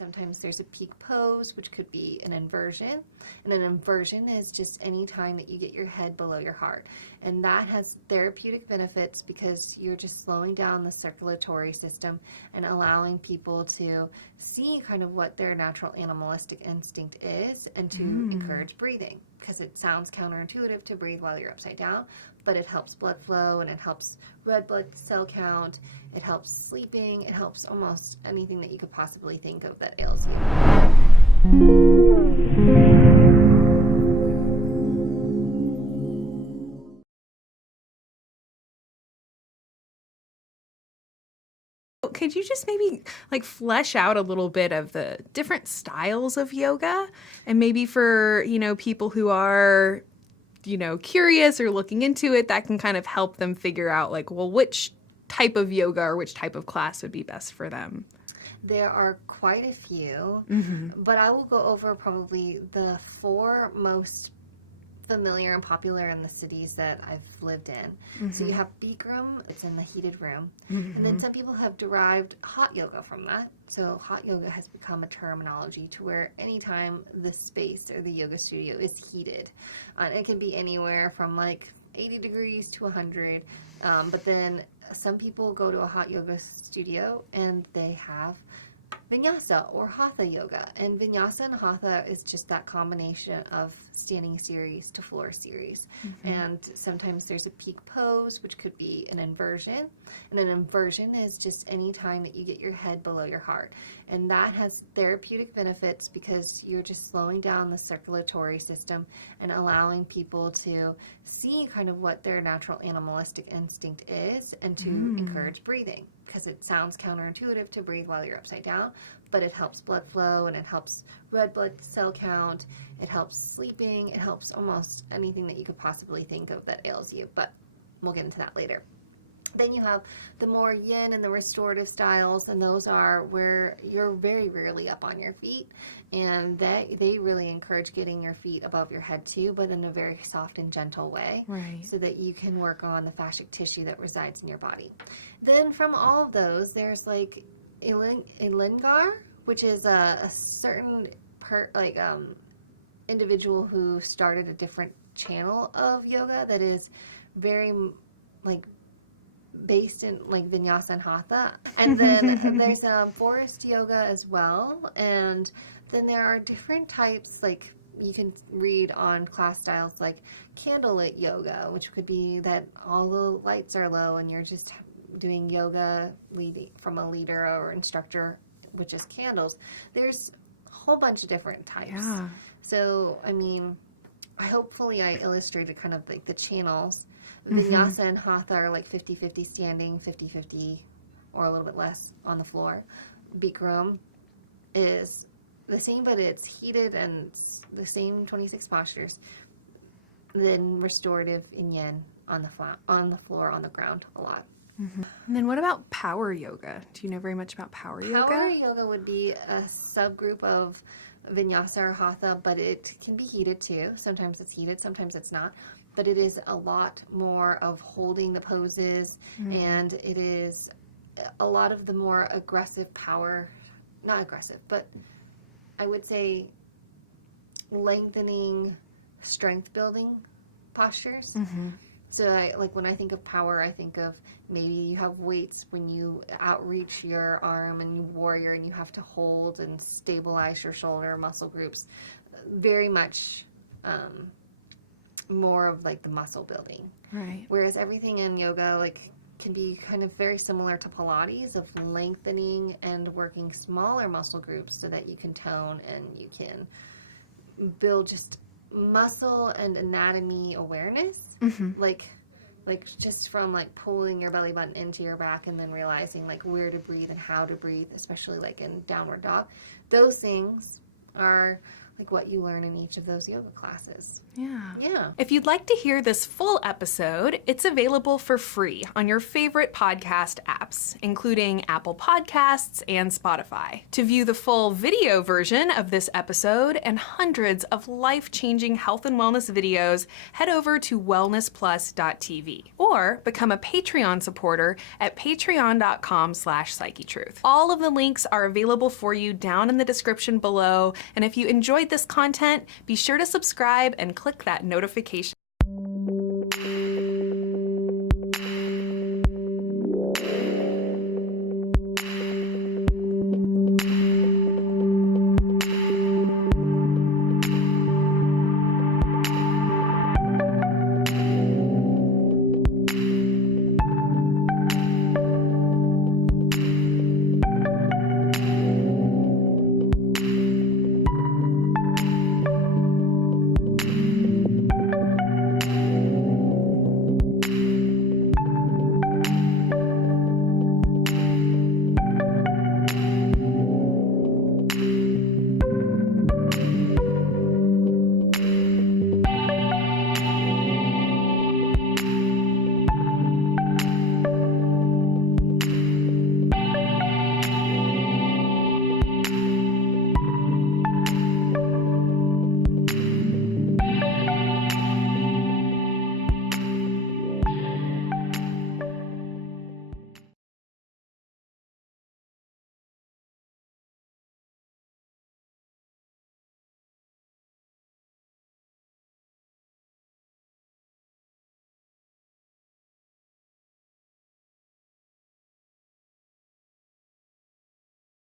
sometimes there's a peak pose, which could be an inversion. And an inversion is just any time that you get your head below your heart. And that has therapeutic benefits because you're just slowing down the circulatory system and allowing people to see kind of what their natural animalistic instinct is and to encourage breathing. Because it sounds counterintuitive to breathe while you're upside down, but it helps blood flow and it helps red blood cell count, it helps sleeping, it helps almost anything that you could possibly think of that ails you. Could you just maybe like flesh out a little bit of the different styles of yoga, and maybe for, people who are, curious or looking into it, that can kind of help them figure out like, well, which type of yoga or which type of class would be best for them? There are quite a few, but I will go over probably the 4 most familiar and popular in the cities that I've lived in. So you have Bikram, it's in the heated room. And then some people have derived hot yoga from that. So hot yoga has become a terminology to where anytime the space or the yoga studio is heated, it can be anywhere from like 80 degrees to 100. But then some people go to a hot yoga studio and they have Vinyasa or Hatha yoga. And Vinyasa and Hatha is just that combination of standing series to floor series. And sometimes there's a peak pose, which could be an inversion. And an inversion is just any time that you get your head below your heart. And that has therapeutic benefits because you're just slowing down the circulatory system and allowing people to see kind of what their natural animalistic instinct is and to encourage breathing. Because it sounds counterintuitive to breathe while you're upside down, but it helps blood flow and it helps red blood cell count, it helps sleeping, it helps almost anything that you could possibly think of that ails you, but we'll get into that later. Then you have the more yin and the restorative styles, and those are where you're very rarely up on your feet, and they really encourage getting your feet above your head too, but in a very soft and gentle way, right, so that you can work on the fascic tissue that resides in your body. Then from all of those, there's like Iyengar, which is a certain individual who started a different channel of yoga that is very like based in like Vinyasa and Hatha. And then there's forest yoga as well. And then there are different types, like you can read on class styles like candlelit yoga, which could be that all the lights are low and you're just doing yoga leading from a leader or instructor, which is candles. There's a whole bunch of different types. Yeah. So, I mean, hopefully I illustrated kind of like the channels. Vinyasa and Hatha are like 50-50 standing, 50-50 or a little bit less on the floor. Bikram is the same, but it's heated and it's the same 26 postures. Then restorative in yin on the floor, on the ground a lot. And then what about power yoga? Do you know very much about power yoga? Power yoga would be a subgroup of Vinyasa or Hatha, but it can be heated too. Sometimes it's heated, sometimes it's not. But it is a lot more of holding the poses, and it is a lot of the more aggressive power, not aggressive, but I would say lengthening, strength building postures. So when I think of power, I think of maybe you have weights when you outreach your arm and you warrior and you have to hold and stabilize your shoulder muscle groups. Very much more of like the muscle building. Right. Whereas everything in yoga like can be kind of very similar to Pilates, of lengthening and working smaller muscle groups so that you can tone and you can build just muscle and anatomy awareness. Like just from like pulling your belly button into your back and then realizing like where to breathe and how to breathe, especially like in downward dog. Those things are like what you learn in each of those yoga classes. Yeah. Yeah. If you'd like to hear this full episode, it's available for free on your favorite podcast apps, including Apple Podcasts and Spotify. To view the full video version of this episode and hundreds of life-changing health and wellness videos, head over to WellnessPlus.tv or become a Patreon supporter at patreon.com/Psychetruth. All of the links are available for you down in the description below, and if you enjoyed this content, be sure to subscribe and click that notification